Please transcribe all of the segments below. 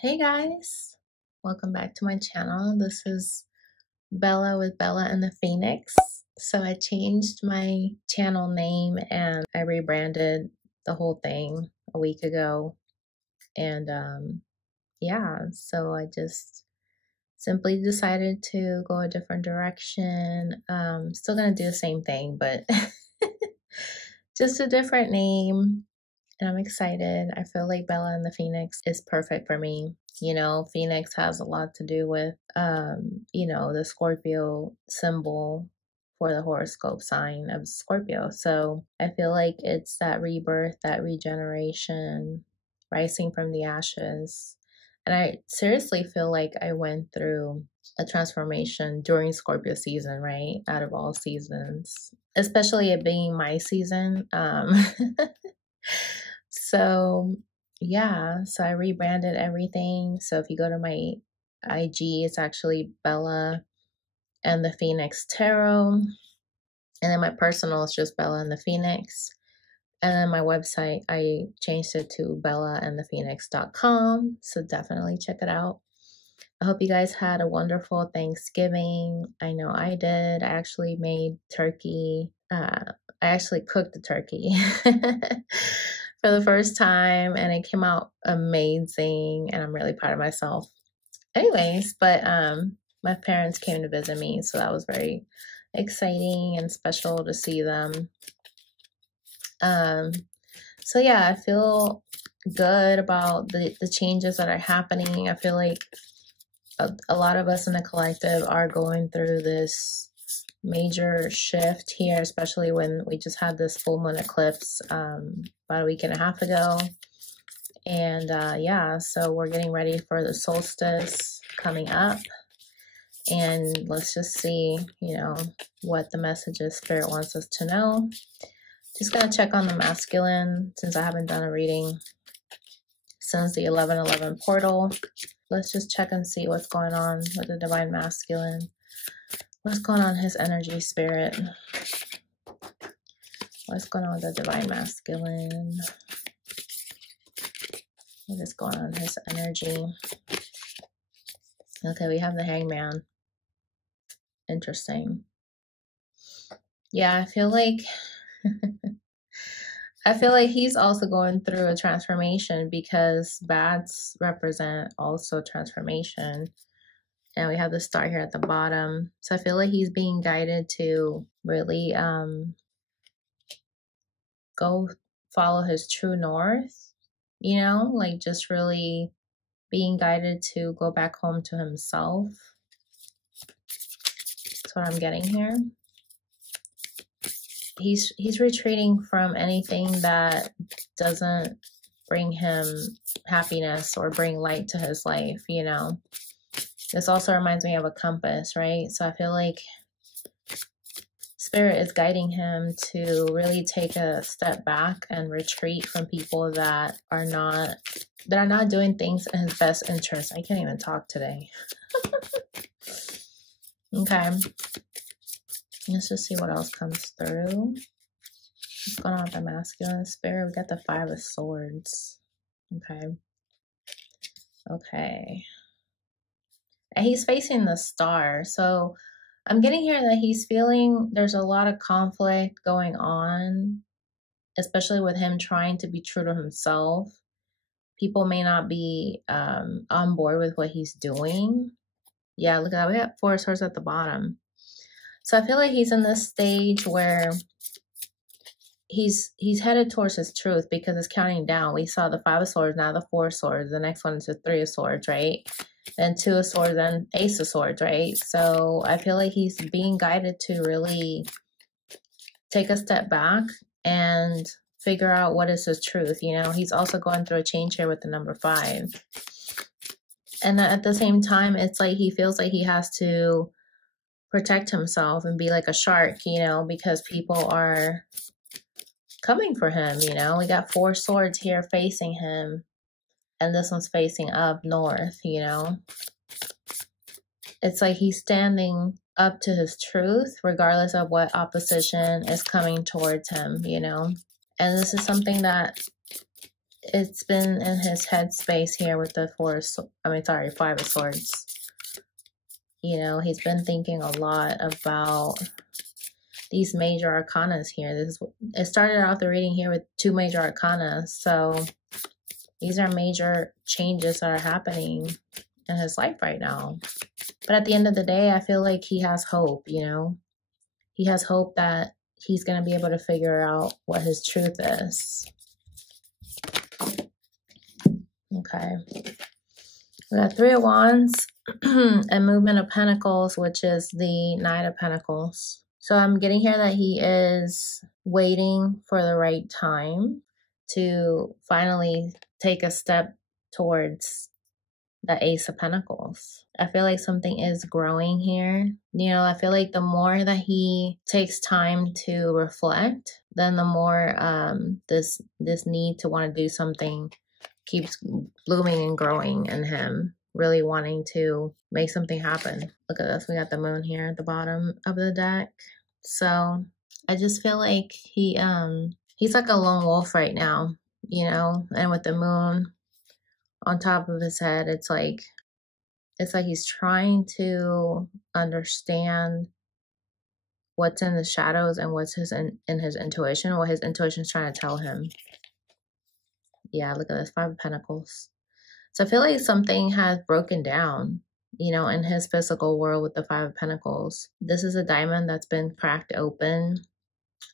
Hey guys, welcome back to my channel. This is Bella with Bella and the Phoenix. So I changed my channel name and I rebranded the whole thing a week ago. And yeah, so I just simply decided to go a different direction. Still gonna do the same thing, but just a different name. And I'm excited. I feel like Bella and the Phoenix is perfect for me. You know, Phoenix has a lot to do with, the Scorpio symbol for the horoscope sign of Scorpio. So I feel like it's that rebirth, that regeneration, rising from the ashes. And I seriously feel like I went through a transformation during Scorpio season, right? Out of all seasons, especially it being my season. So yeah, so I rebranded everything. So if you go to my IG, it's actually Bella and the Phoenix Tarot. And then my personal is just Bella and the Phoenix. And then my website, I changed it to bellaandthephoenix.com. So definitely check it out. I hope you guys had a wonderful Thanksgiving. I know I did. I actually made turkey. I actually cooked the turkey for the first time, and it came out amazing, and I'm really proud of myself. Anyways, but my parents came to visit me, so that was very exciting and special to see them. So yeah, I feel good about the changes that are happening. I feel like a lot of us in the collective are going through this major shift here, especially when we just had this full moon eclipse about a week and a half ago. And yeah, so we're getting ready for the solstice coming up. And let's just see, what the messages Spirit wants us to know. Just going to check on the masculine since I haven't done a reading since the 11/11 portal. Let's just check and see what's going on with the divine masculine. What's going on his energy, Spirit? What's going on with the divine masculine? What is going on his energy? Okay, we have the Hangman. Interesting. Yeah, I feel like he's also going through a transformation because bats represent also transformation. And we have the star here at the bottom. So I feel like he's being guided to really go follow his true north, like just really being guided to go back home to himself. That's what I'm getting here. He's retreating from anything that doesn't bring him happiness or bring light to his life, This also reminds me of a compass, right? So I feel like Spirit is guiding him to really take a step back and retreat from people that are not doing things in his best interest. I can't even talk today. Okay. Let's just see what else comes through. What's going on with the masculine spirit? We got the 5 of Swords. Okay. Okay. And he's facing the star. So I'm getting here that he's feeling there's a lot of conflict going on, especially with him trying to be true to himself. People may not be on board with what he's doing. Yeah, look at that. We got 4 of Swords at the bottom. So I feel like he's in this stage where he's headed towards his truth because it's counting down. We saw the 5 of Swords, now the 4 of Swords. The next one is the 3 of Swords, right? Then 2 of Swords, then Ace of Swords, right? So I feel like he's being guided to really take a step back and figure out what is his truth. He's also going through a change here with the number 5. And at the same time, it's like he feels like he has to protect himself and be like a shark, because people are coming for him, We got 4 swords here facing him, and this one's facing up north, It's like he's standing up to his truth, regardless of what opposition is coming towards him, And this is something that it's been in his headspace here with the Five of Swords. You know, he's been thinking a lot about these major arcanas here. It started out the reading here with 2 major arcana. So these are major changes that are happening in his life right now. But at the end of the day, I feel like he has hope, you know. He has hope that he's going to be able to figure out what his truth is. Okay. We got 3 of Wands and Movement of Pentacles, which is the Knight of Pentacles. So I'm getting here that he is waiting for the right time to finally take a step towards the Ace of Pentacles. I feel like something is growing here. You know, I feel like the more that he takes time to reflect, then the more this need to want to do something keeps blooming and growing in him, really wanting to make something happen. Look at this. We got the moon here at the bottom of the deck. So I just feel like he's like a lone wolf right now, you know, and with the moon on top of his head, it's like he's trying to understand what's in the shadows and what's in his intuition, what his intuition is trying to tell him. Yeah, look at this, 5 of Pentacles. So I feel like something has broken down, you know, in his physical world with the 5 of Pentacles. This is a diamond that's been cracked open.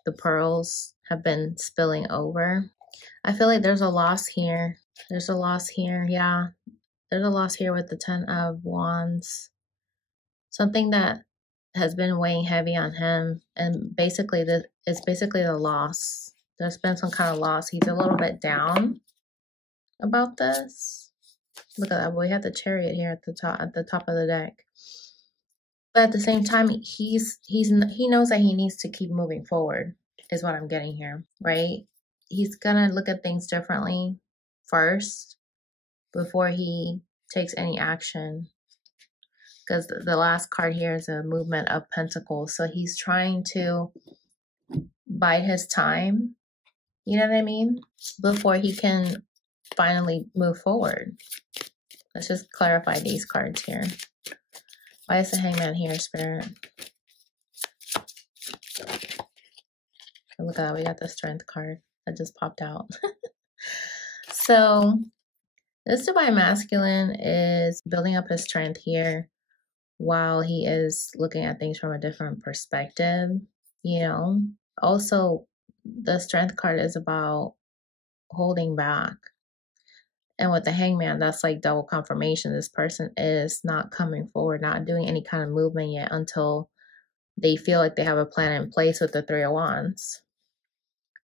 The pearls have been spilling over. I feel like there's a loss here. There's a loss here, yeah. There's a loss here with the 10 of Wands. Something that has been weighing heavy on him. And basically, it's basically the loss. There's been some kind of loss. He's a little bit down about this. Look at that. We have the Chariot here at the top of the deck. But at the same time, he knows that he needs to keep moving forward, is what I'm getting here, right? He's gonna look at things differently first before he takes any action. Because the last card here is a Movement of Pentacles. So he's trying to bide his time, you know what I mean? Before he can finally move forward. Let's just clarify these cards here. Why is the Hangman here, Spirit? Look at that, we got the Strength card that just popped out. So this Divine Masculine is building up his strength here while he is looking at things from a different perspective, you know. Also, the Strength card is about holding back. And with the Hangman, that's like double confirmation. This person is not coming forward, not doing any kind of movement yet until they feel like they have a plan in place with the 3 of Wands.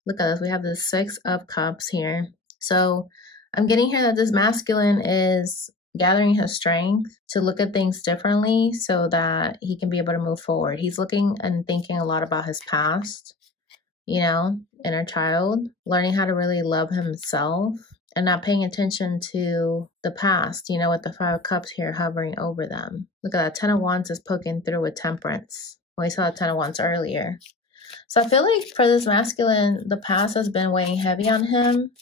Look at this. We have the 6 of Cups here. So I'm getting here that this masculine is gathering his strength to look at things differently so that he can be able to move forward. He's looking and thinking a lot about his past, you know, inner child, learning how to really love himself and not paying attention to the past, you know, with the 5 of Cups here hovering over them. Look at that. 10 of Wands is poking through with Temperance. We saw the 10 of Wands earlier. So I feel like for this masculine, the past has been weighing heavy on him.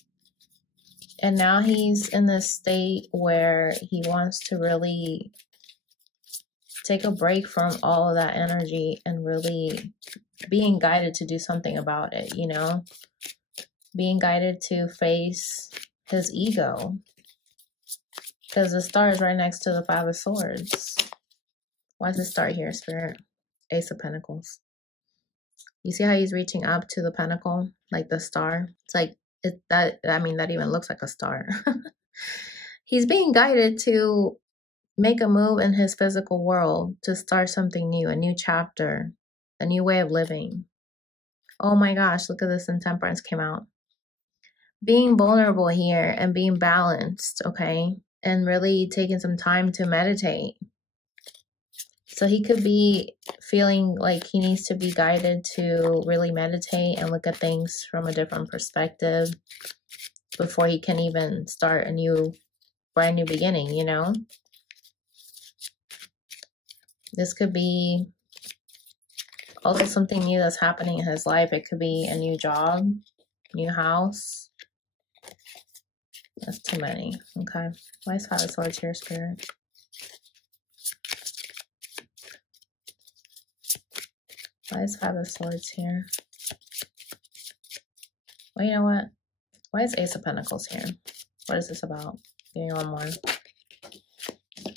And now he's in this state where he wants to really take a break from all of that energy and really being guided to do something about it, you know? Being guided to face his ego. Because the star is right next to the 5 of Swords. Why is the star here, Spirit? Ace of Pentacles. You see how he's reaching up to the pentacle, like the star? It's like, that even looks like a star. He's being guided to make a move in his physical world, to start something new, a new chapter, a new way of living. Oh my gosh, look at this, and Temperance came out. Being vulnerable here and being balanced, okay? And really taking some time to meditate. So he could be feeling like he needs to be guided to really meditate and look at things from a different perspective before he can even start a brand new beginning, you know? This could be also something new that's happening in his life. It could be a new job, new house. That's too many. Okay. Why is Five of Swords here, Spirit? Why is Five of Swords here? Well, you know what? Why is Ace of Pentacles here? What is this about? Give me one more.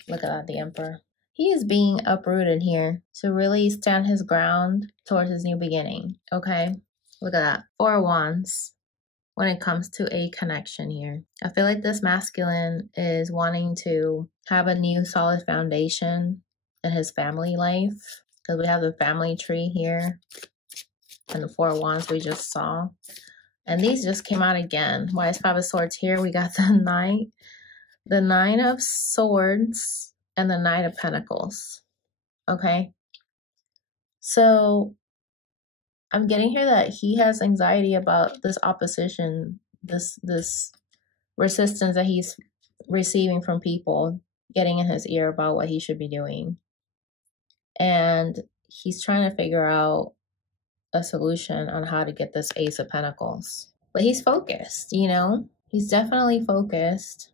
Look at that, the Emperor. He is being uprooted here to really stand his ground towards his new beginning. Okay? Look at that. Four of Wands when it comes to a connection here. I feel like this masculine is wanting to have a new solid foundation in his family life. Because we have the family tree here. And the Four of Wands we just saw. And these just came out again. Why is Five of Swords here? We got the Nine of Swords and the Knight of Pentacles. Okay. So I'm getting here that he has anxiety about this opposition, this resistance that he's receiving from people getting in his ear about what he should be doing. And he's trying to figure out a solution on how to get this Ace of Pentacles. But he's focused, you know? He's definitely focused.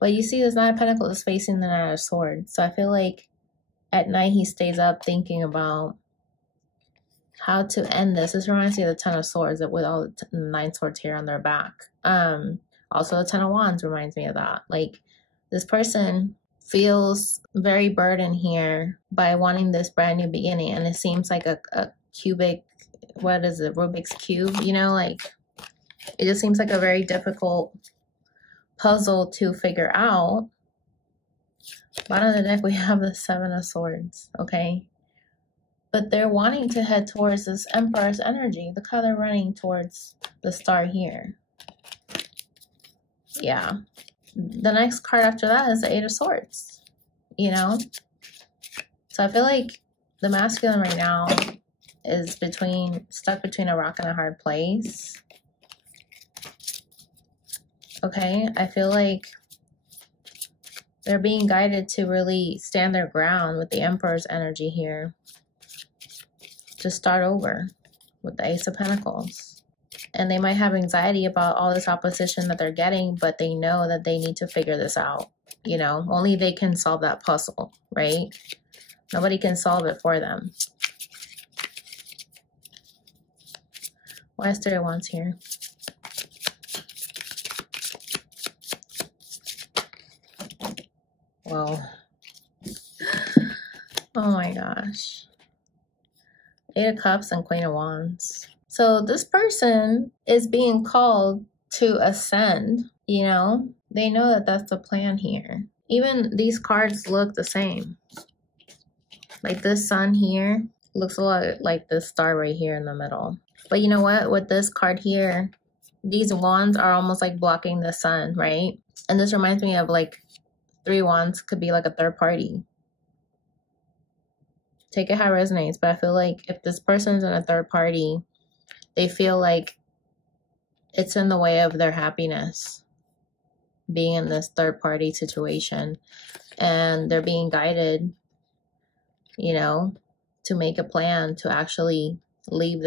But you see this Nine of Pentacles is facing the Nine of Swords. So I feel like at night he stays up thinking about how to end this. This reminds me of the Ten of Swords with all the 9 swords here on their back. Also the Ten of Wands reminds me of that. Like, this person feels very burdened here by wanting this brand new beginning. And it seems like a cubic, what is it, Rubik's Cube, you know, like it just seems like a very difficult puzzle to figure out. Bottom of the deck, we have the Seven of Swords, okay? But they're wanting to head towards this Emperor's energy. Look how they're running towards the star here. Yeah. The next card after that is the Eight of Swords, you know? So I feel like the masculine right now is stuck between a rock and a hard place. Okay, I feel like they're being guided to really stand their ground with the Emperor's energy here. To start over with the Ace of Pentacles. And they might have anxiety about all this opposition that they're getting, but they know that they need to figure this out. You know, only they can solve that puzzle, right? Nobody can solve it for them. Why is Three of Wands here? Whoa. Oh my gosh. Eight of Cups and Queen of Wands. So this person is being called to ascend, you know? They know that that's the plan here. Even these cards look the same. Like this sun here looks a lot like this star right here in the middle. But you know what? With this card here, these wands are almost like blocking the sun, right? And this reminds me of like Three Wands could be like a third party. Take it how it resonates, but I feel like if this person's in a third party, they feel like it's in the way of their happiness being in this third party situation, and they're being guided, you know, to make a plan to actually leave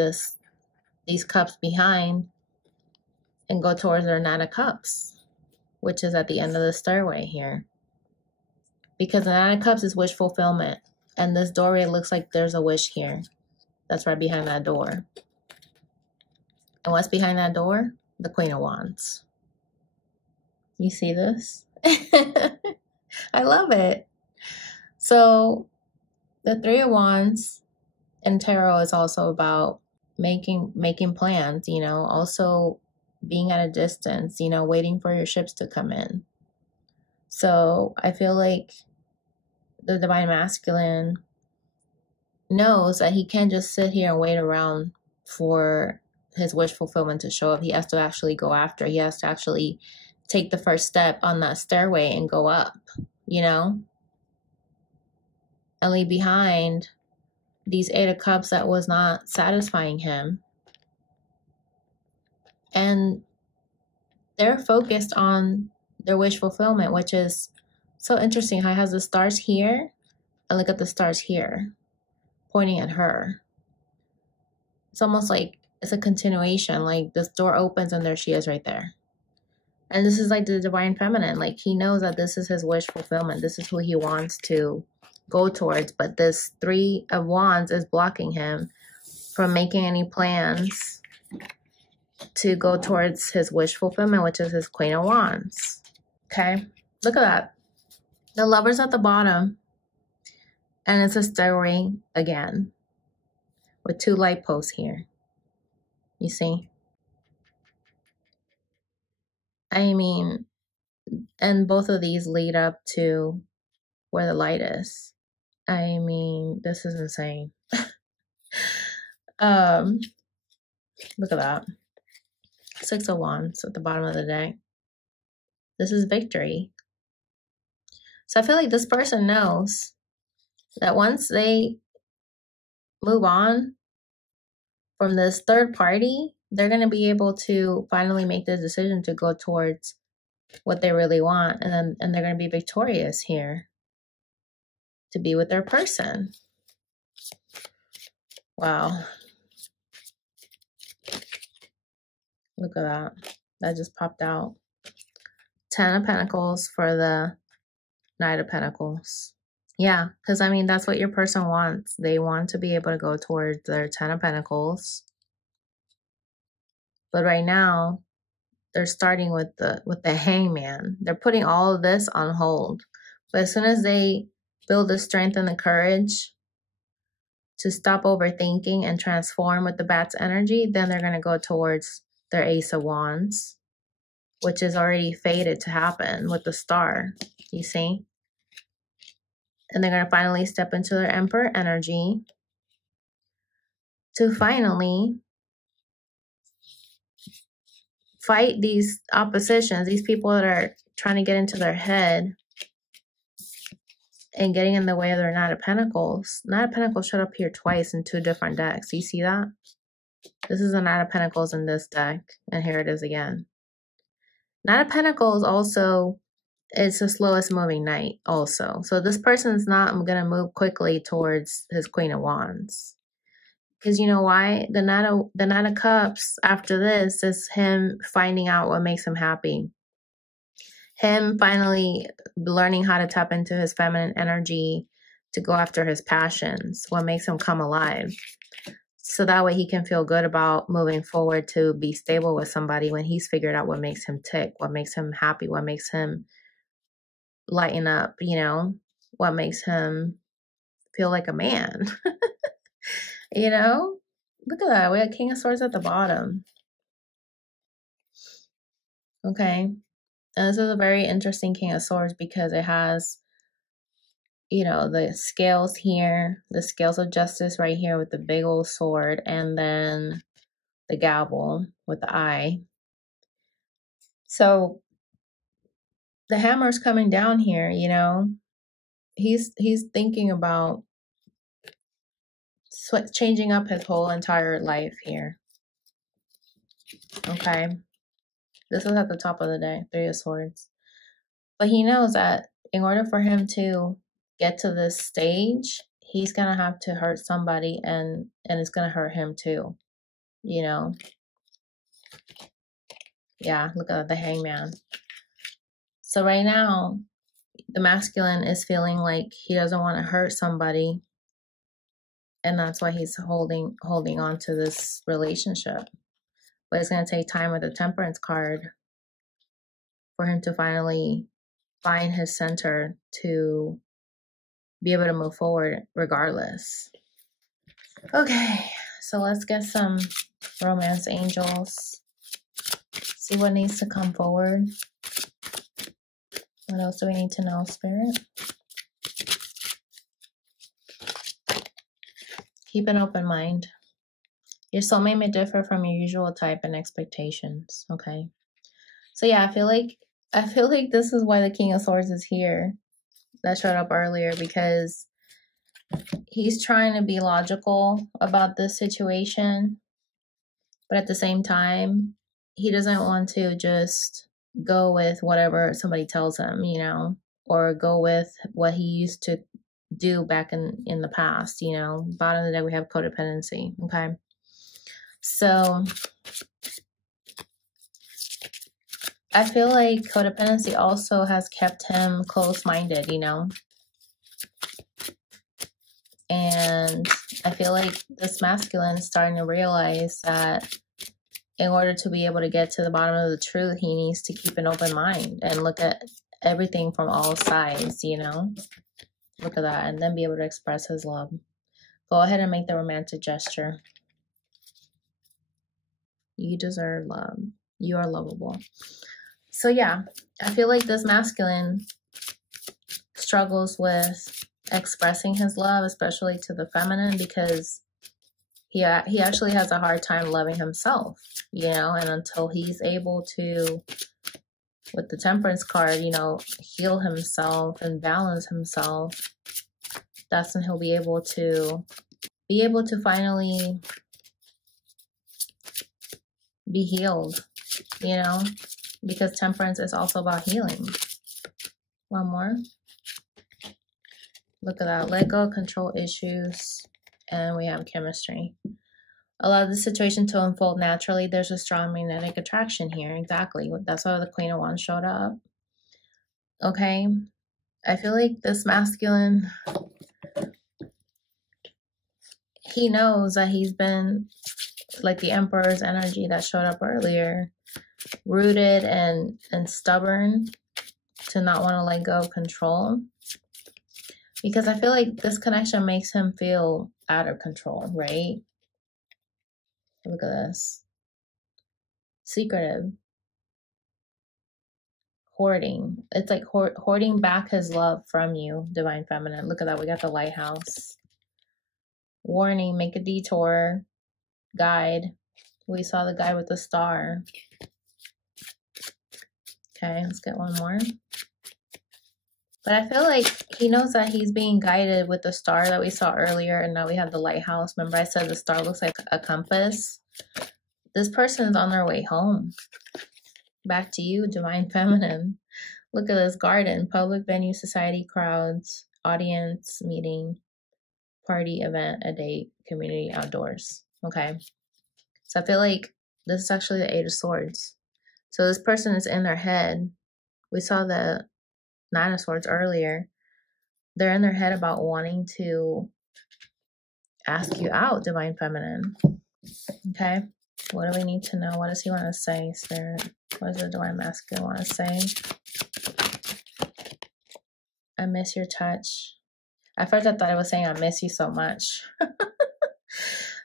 these cups behind and go towards their Nine of Cups, which is at the end of the stairway here. Because the Nine of Cups is wish fulfillment. And this doorway looks like there's a wish here. That's right behind that door. And what's behind that door? The Queen of Wands. You see this? I love it. So the Three of Wands in tarot is also about making plans, you know, also being at a distance, you know, waiting for your ships to come in. So I feel like the Divine Masculine knows that he can't just sit here and wait around for his wish fulfillment to show up. He has to actually go after. He has to actually take the first step on that stairway and go up, you know? And leave behind these Eight of Cups that was not satisfying him. And they're focused on their wish fulfillment, which is so interesting how it has the stars here, and look at the stars here, pointing at her. It's almost like it's a continuation, like this door opens and there she is right there. And this is like the divine feminine. Like, he knows that this is his wish fulfillment. This is who he wants to go towards. But this Three of Wands is blocking him from making any plans to go towards his wish fulfillment, which is his Queen of Wands. Okay? Look at that. The Lover's at the bottom. And it's a story again. With 2 light posts here. You see? I mean, and both of these lead up to where the light is. I mean, this is insane. Look at that. 6 of Wands at the bottom of the deck. This is victory. So I feel like this person knows that once they move on from this third party, they're going to be able to finally make the decision to go towards what they really want. And they're going to be victorious here to be with their person. Wow. Look at that. That just popped out. 10 of Pentacles for the Knight of Pentacles. Yeah, because I mean, that's what your person wants. They want to be able to go towards their 10 of Pentacles. But right now, they're starting with the Hangman. They're putting all of this on hold. But as soon as they build the strength and the courage to stop overthinking and transform with the Bat's energy, then they're going to go towards their Ace of Wands, which is already fated to happen with the Star, you see? And they're going to finally step into their Emperor energy to finally fight these oppositions, these people that are trying to get into their head and getting in the way of their Knight of Pentacles. Knight of Pentacles showed up here twice in 2 different decks. You see that? This is a Knight of Pentacles in this deck, and here it is again. Knight of Pentacles also is the slowest moving knight also. So this person's not going to move quickly towards his Queen of Wands. Because you know why? The Knight of Cups after this is him finding out what makes him happy. Him finally learning how to tap into his feminine energy to go after his passions, what makes him come alive. So that way he can feel good about moving forward to be stable with somebody when he's figured out what makes him tick, what makes him happy, what makes him lighten up, you know, what makes him feel like a man. You know? Look at that. We have King of Swords at the bottom. Okay. And this is a very interesting King of Swords because it has, you know, the scales here, the scales of justice right here with the big old sword, and then the gavel with the eye. So the hammer's coming down here, you know. He's thinking about changing up his whole entire life here. Okay. This is at the top of the deck, 3 of Swords. But he knows that in order for him to get to this stage, he's going to have to hurt somebody, and it's going to hurt him too. You know? Yeah, look at the Hangman. So right now, the masculine is feeling like he doesn't want to hurt somebody. And that's why he's holding on to this relationship. But it's going to take time with the Temperance card for him to finally find his center to be able to move forward regardless. Okay, so let's get some romance angels. See what needs to come forward. What else do we need to know, Spirit? Keep an open mind. Your soulmate may differ from your usual type and expectations. Okay. So yeah, I feel like this is why the King of Swords is here. That showed up earlier because he's trying to be logical about this situation, but at the same time, he doesn't want to just go with whatever somebody tells him, you know, or go with what he used to do back in the past, you know. Bottom of the day, we have codependency. Okay. So I feel like codependency also has kept him close-minded, you know? And I feel like this masculine is starting to realize that in order to be able to get to the bottom of the truth, he needs to keep an open mind and look at everything from all sides, you know? Look at that. And then be able to express his love. Go ahead and make the romantic gesture. You deserve love. You are lovable. So yeah, I feel like this masculine struggles with expressing his love, especially to the feminine, because he actually has a hard time loving himself, you know, and until he's able to, with the Temperance card, you know, heal himself and balance himself, that's when he'll be able to finally be healed, you know, because Temperance is also about healing. One more. Look at that. Let go, control issues, and we have chemistry. Allow the situation to unfold naturally. There's a strong magnetic attraction here. Exactly. That's why the Queen of Wands showed up. Okay. I feel like this masculine, he knows that he's been, like the Emperor's energy that showed up earlier, rooted and stubborn to not want to let go of control. Because I feel like this connection makes him feel out of control, right? Look at this. Secretive. Hoarding. It's like hoarding back his love from you, Divine Feminine. Look at that. We got the Lighthouse. Warning, make a detour. Guide. We saw the guy with the star. Okay, let's get one more. But I feel like he knows that he's being guided with the star that we saw earlier, and now we have the Lighthouse. Remember I said the star looks like a compass? This person is on their way home. Back to you, Divine Feminine. Look at this garden, public venue, society, crowds, audience, meeting, party, event, a date, community, outdoors. Okay. So I feel like this is actually the Eight of Swords. So this person is in their head. We saw the Nine of Swords earlier. They're in their head about wanting to ask you out, Divine Feminine. Okay. What do we need to know? What does he want to say, Spirit? What does the Divine Masculine want to say? I miss your touch. At first I thought I was saying I miss you so much.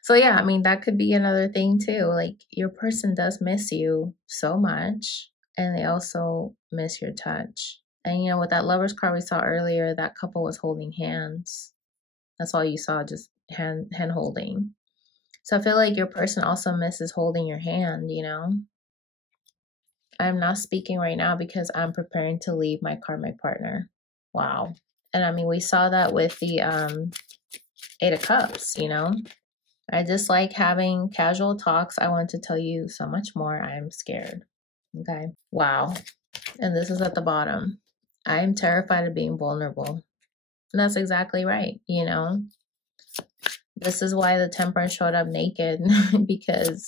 So yeah, I mean, that could be another thing too. Like, your person does miss you so much, and they also miss your touch. And you know, with that Lover's card we saw earlier, that couple was holding hands. That's all you saw, just hand holding. So I feel like your person also misses holding your hand, you know. I'm not speaking right now because I'm preparing to leave my karmic partner. Wow. And I mean, we saw that with the Eight of Cups, you know. I just like having casual talks. I want to tell you so much more. I'm scared. Okay. Wow. And this is at the bottom. I'm terrified of being vulnerable. And that's exactly right, you know. This is why the Temperance showed up naked. Because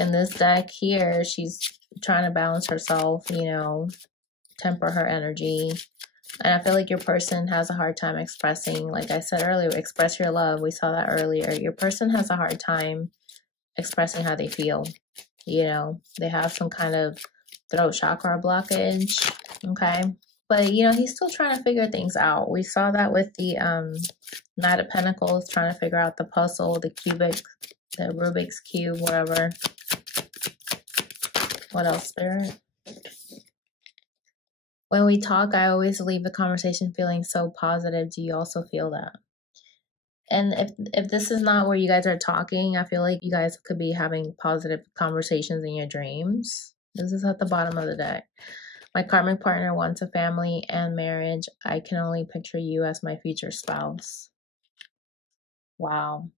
in this deck here, she's trying to balance herself, you know, temper her energy. And I feel like your person has a hard time expressing, like I said earlier, express your love. We saw that earlier. Your person has a hard time expressing how they feel. You know, they have some kind of throat chakra blockage. Okay. But, you know, he's still trying to figure things out. We saw that with the Knight of Pentacles, trying to figure out the puzzle, the Rubik's Cube, whatever. What else, Spirit? When we talk, I always leave the conversation feeling so positive. Do you also feel that? And if this is not where you guys are talking, I feel like you guys could be having positive conversations in your dreams. This is at the bottom of the deck. My karmic partner wants a family and marriage. I can only picture you as my future spouse. Wow.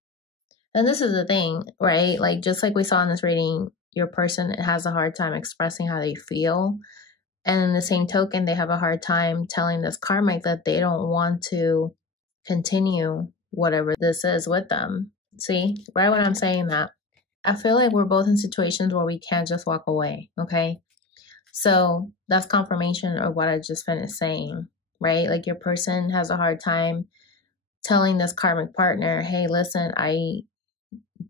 And this is the thing, right? Like, just like we saw in this reading, your person has a hard time expressing how they feel. And in the same token, they have a hard time telling this karmic that they don't want to continue whatever this is with them. See, right when I'm saying that, I feel like we're both in situations where we can't just walk away, okay? So that's confirmation of what I just finished saying, right? Like your person has a hard time telling this karmic partner, hey, listen, I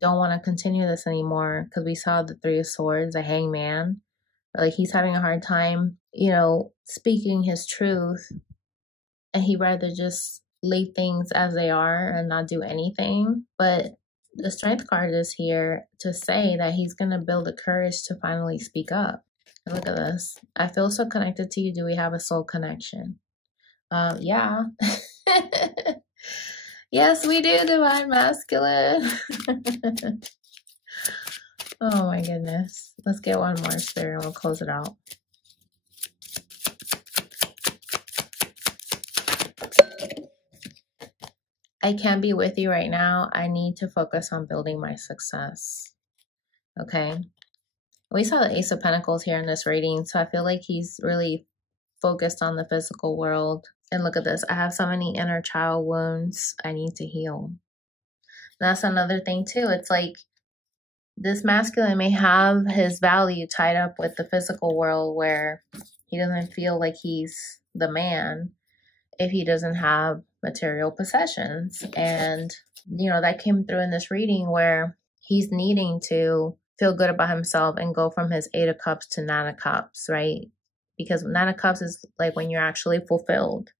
don't want to continue this anymore, because we saw the Three of Swords, the Hangman. Like he's having a hard time, speaking his truth, and he'd rather just leave things as they are and not do anything. But the Strength card is here to say that he's going to build the courage to finally speak up. And look at this. I feel so connected to you. Do we have a soul connection? Yeah. Yes, we do, Divine Masculine. Oh my goodness. Let's get one more, Spirit, and we'll close it out. I can't be with you right now. I need to focus on building my success. Okay. We saw the Ace of Pentacles here in this reading, so I feel like he's really focused on the physical world. And look at this. I have so many inner child wounds I need to heal. That's another thing too. It's like this masculine may have his value tied up with the physical world, where he doesn't feel like he's the man if he doesn't have material possessions. And, that came through in this reading, where he's needing to feel good about himself and go from his 8 of Cups to 9 of Cups, right? Because 9 of Cups is like when you're actually fulfilled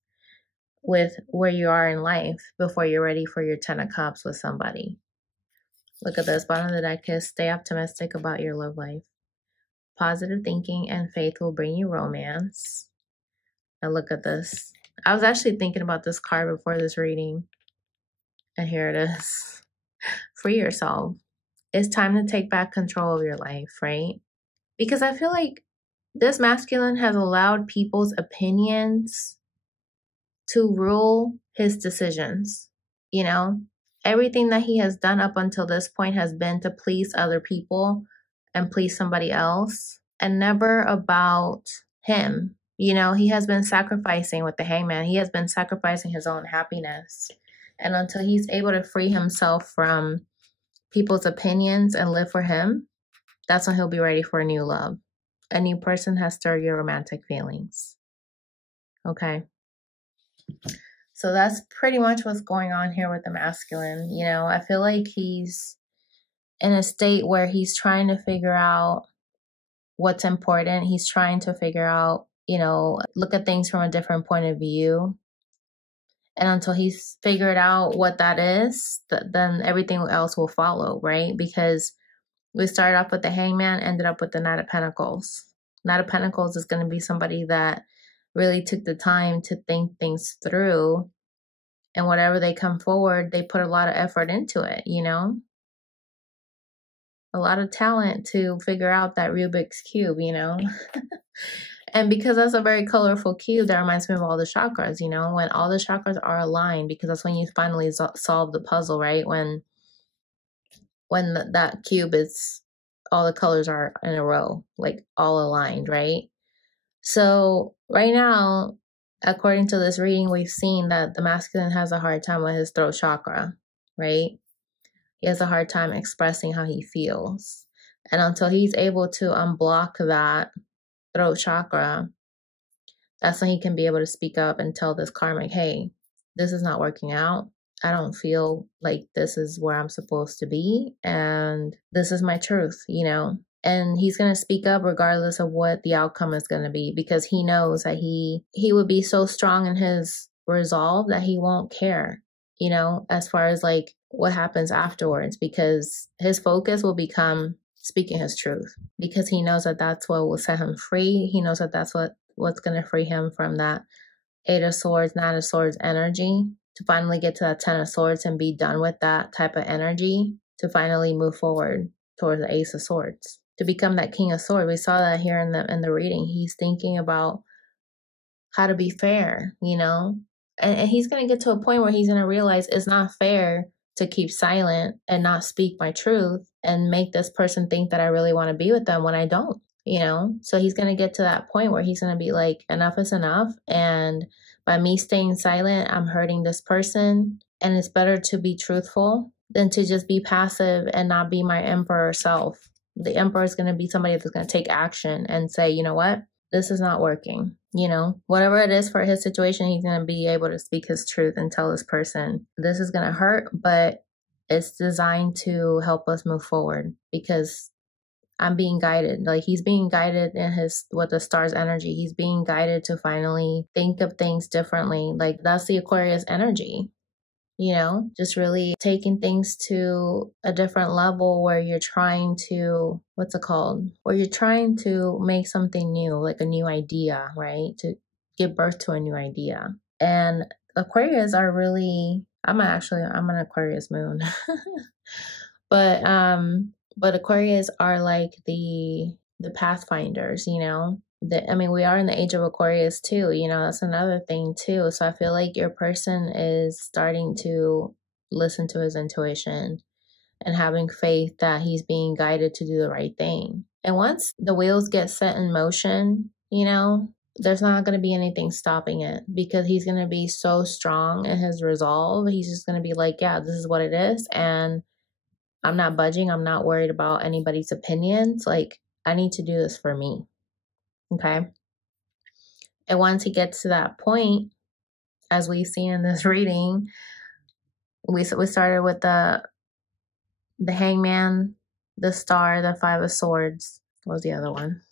with where you are in life before you're ready for your 10 of Cups with somebody. Look at this. Bottom of the deck is stay optimistic about your love life. Positive thinking and faith will bring you romance. And look at this. I was actually thinking about this card before this reading. And here it is. Free yourself. It's time to take back control of your life, right? Because I feel like this masculine has allowed people's opinions to rule his decisions. Everything that he has done up until this point has been to please other people and please somebody else, and never about him. He has been sacrificing with the Hangman. He has been sacrificing his own happiness. And until he's able to free himself from people's opinions and live for him, that's when he'll be ready for a new love. A new person has stirred your romantic feelings. Okay. So that's pretty much what's going on here with the masculine. I feel like he's in a state where he's trying to figure out what's important. He's trying to figure out, look at things from a different point of view. And until he's figured out what that is, then everything else will follow, right? Because we started off with the Hangman, ended up with the Knight of Pentacles. Knight of Pentacles is going to be somebody that really took the time to think things through. And whatever they come forward, they put a lot of effort into it, a lot of talent to figure out that Rubik's Cube, And because that's a very colorful cube, that reminds me of all the chakras, when all the chakras are aligned, because that's when you finally solve the puzzle, right? When that cube is, all the colors are in a row, like all aligned, right? So right now, according to this reading, we've seen that the masculine has a hard time with his throat chakra, right? He has a hard time expressing how he feels. And until he's able to unblock that throat chakra, that's when he can be able to speak up and tell this karmic, hey, this is not working out. I don't feel like this is where I'm supposed to be. And this is my truth, And he's going to speak up regardless of what the outcome is going to be, because he knows that he would be so strong in his resolve that he won't care, as far as like what happens afterwards, because his focus will become speaking his truth, because he knows that that's what will set him free. He knows that that's what's going to free him from that 8 of Swords, 9 of Swords energy, to finally get to that 10 of Swords and be done with that type of energy, to finally move forward towards the Ace of Swords, to become that King of Swords. We saw that here in the reading. He's thinking about how to be fair, and he's going to get to a point where he's going to realize it's not fair to keep silent and not speak my truth and make this person think that I really want to be with them when I don't, So he's going to get to that point where he's going to be like, enough is enough. And by me staying silent, I'm hurting this person. And it's better to be truthful than to just be passive and not be my emperor self. The emperor is going to be somebody that's going to take action and say, you know what? this is not working. You know, whatever it is for his situation, he's going to be able to speak his truth and tell this person, this is going to hurt, but it's designed to help us move forward, because I'm being guided. Like, he's being guided in his, with the stars energy. He's being guided to finally think of things differently. Like, that's the Aquarius energy. You know, just really taking things to a different level where you're trying to, what's it called? Where you're trying to make something new, like a new idea, right? To give birth to a new idea. And Aquarius are really, I'm an Aquarius moon. But Aquarius are like the pathfinders, you know. I mean, we are in the age of Aquarius too, you know, that's another thing too. So I feel like your person is starting to listen to his intuition and having faith that he's being guided to do the right thing. And once the wheels get set in motion, you know, there's not going to be anything stopping it, because he's going to be so strong in his resolve. He's just going to be like, yeah, this is what it is. And I'm not budging. I'm not worried about anybody's opinions. Like, I need to do this for me. Okay. And once he gets to that point, as we see in this reading, we started with the hangman, the star, the 5 of swords. What was the other one?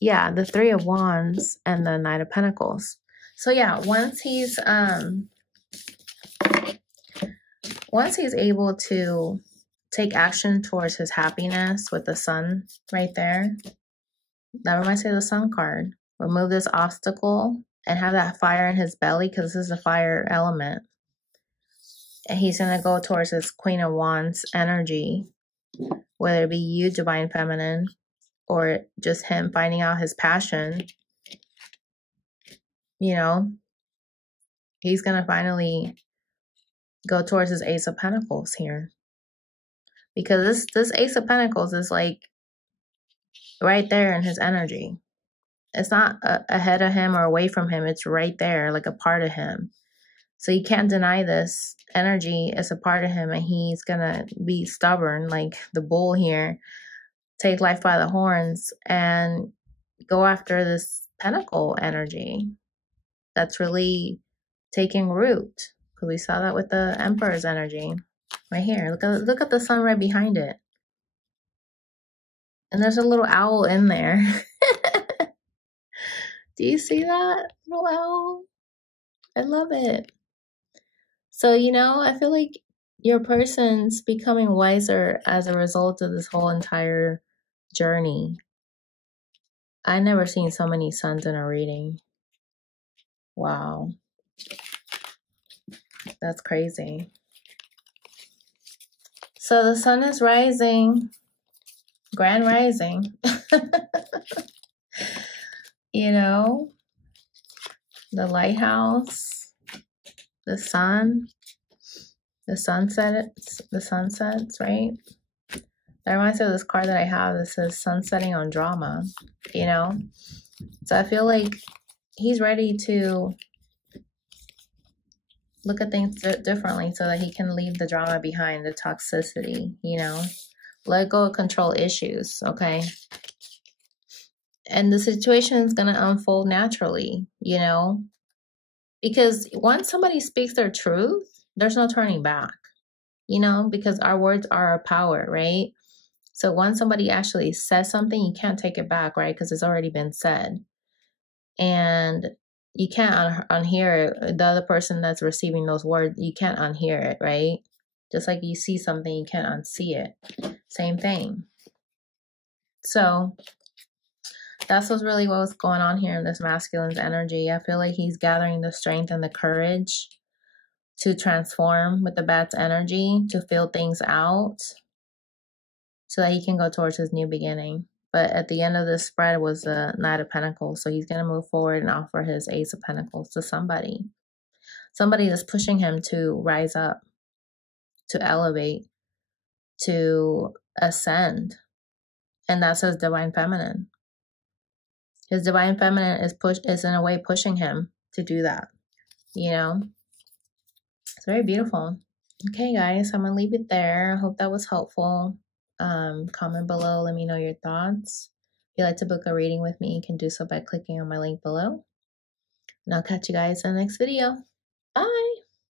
Yeah, the 3 of wands and the Knight of Pentacles. So yeah, once he's able to take action towards his happiness with the sun right there, that reminds me of the sun card. Remove this obstacle and have that fire in his belly, because this is the fire element. And he's going to go towards his Queen of Wands energy, whether it be you, Divine Feminine, or just him finding out his passion. You know, he's going to finally go towards his Ace of Pentacles here. Because this Ace of Pentacles is like right there in his energy. It's not ahead of him or away from him. It's right there, like a part of him. So you can't deny this energy as a part of him, and he's going to be stubborn like the bull here, take life by the horns and go after this pentacle energy that's really taking root. Because we saw that with the Emperor's energy right here. Look at the sun right behind it. And there's a little owl in there. Do you see that little owl? I love it. So, you know, I feel like your person's becoming wiser as a result of this whole entire journey. I never seen so many suns in a reading. Wow. That's crazy. So the sun is rising. Grand rising. You know, the lighthouse, the sun, the sunsets, right? That reminds me of this card that I have that says sunsetting on drama, you know? So I feel like he's ready to look at things differently so that he can leave the drama behind, the toxicity, you know? Let go of control issues, okay? And the situation is going to unfold naturally, you know? Because once somebody speaks their truth, there's no turning back, you know? Because our words are our power, right? So once somebody actually says something, you can't take it back, right? Because it's already been said. And you can't unhear it. The other person that's receiving those words, you can't unhear it, right? Just like you see something, you can't unsee it. Same thing. So that's what's going on here in this masculine's energy. I feel like he's gathering the strength and the courage to transform with the bat's energy, to feel things out so that he can go towards his new beginning. But at the end of this spread was the Knight of Pentacles. So he's going to move forward and offer his Ace of Pentacles to somebody. Somebody that's pushing him to rise up, to elevate, to ascend. And that's his Divine Feminine. His Divine Feminine is in a way pushing him to do that. You know? It's very beautiful. Okay, guys, I'm gonna leave it there. I hope that was helpful. Comment below, let me know your thoughts. If you'd like to book a reading with me, you can do so by clicking on my link below. And I'll catch you guys in the next video.